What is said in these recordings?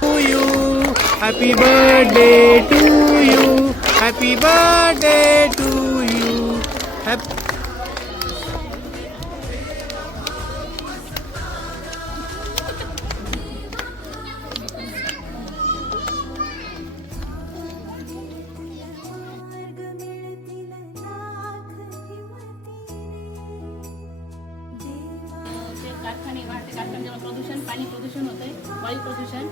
To you, happy birthday to you, happy birthday to you. Happy कारखाने वाढते कारखान्यामुळे प्रदूषण, पाणी प्रदूषण होते, वायू प्रदूषण,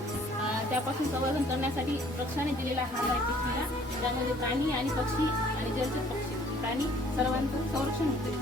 त्यापासून संवर्धन करण्यासाठी पक्षाने दिलेला हा आहे पृथ्वीला. त्यामध्ये प्राणी आणि पक्षी आणि जलचर पक्षी प्राणी सर्वांचं संरक्षण होते.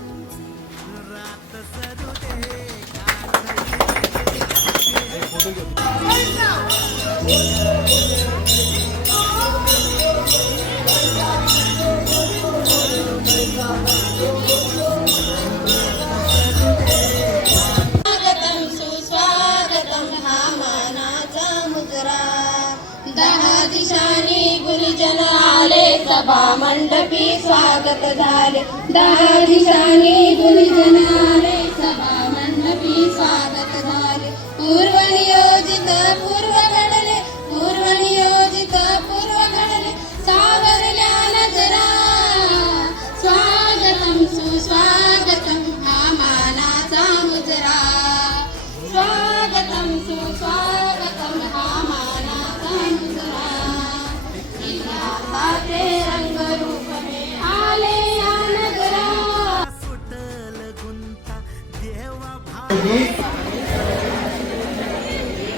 दिशानी गुरुजन आले सभा मंडपी स्वागत झाले. 10 दिशानी गुरुजन आले सभा मंडपी स्वागत झाले. पूर्व नियोजित पूर्व घडले, पूर्व नियोजित पूर्व घडले, सावरल्या नजरा. स्वागतम सुस्वागतम हा मानाचा मुजरा. स्वागतम सुस्वागतम हा मानाचा मुजरा. इतिहासाचे रंगरूप आले या नगरा.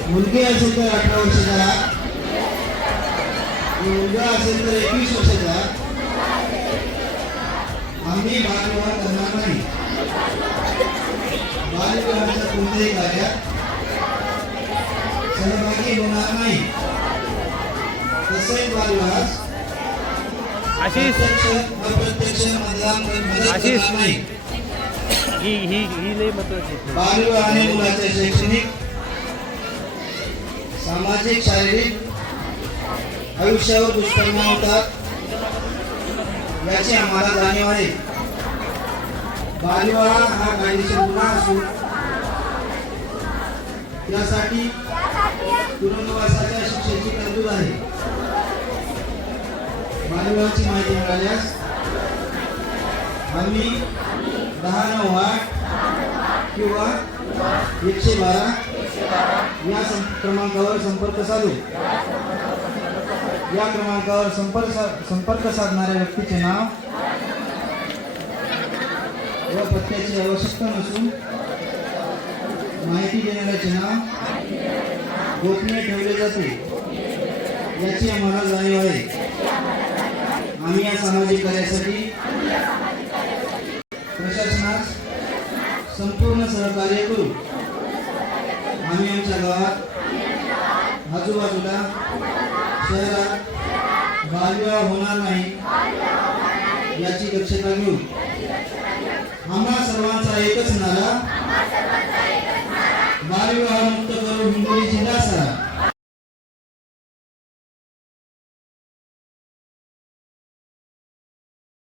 मुलगी असेल तर 18 वर्षाचा, मुलगा असेल तर 21 वर्षाचा. आम्ही बालविवाह करणार नाही. बालविवाहाच्या कोणत्याही कार्यात सहभागी होणार नाही. तसेच बालविवाहास अप्रत्यक्ष मतदान मदत करणार नाही. ही लय महत्वाची. बालविवाहाने मुलाचे शैक्षणिक, सामाजिक, शारीरिक आयुष्यावर दुष्परिणाम होतात याची आम्हाला जाणीव आहे. बालविवाह हा कायदेशीर गुन्हा असून त्यासाठी तुरुंगवासाच्या शिक्षेची तरतूद आहे. बालविवाहाची माहिती मिळाल्यास आम्ही 1098 किंवा 112 या क्रमांकावर संपर्क साधू. या क्रमांकावर संपर्क साधणाऱ्या व्यक्तीचे नाव व पत्त्याची आवश्यकता नसून माहिती देणाऱ्याचे नाव गोपनीय ठेवले जाते याची आम्हाला जाणीव आहे. आम्ही या सामाजिक कार्यासाठी प्रशासनास संपूर्ण सहकार्य करू. आम्ही आमच्या गावात, आजूबाजूला, शहरात बालविवाह होणार नाही याची दक्षता घेऊ. आम्हा सर्वांचा एकच नारा, बालविवाह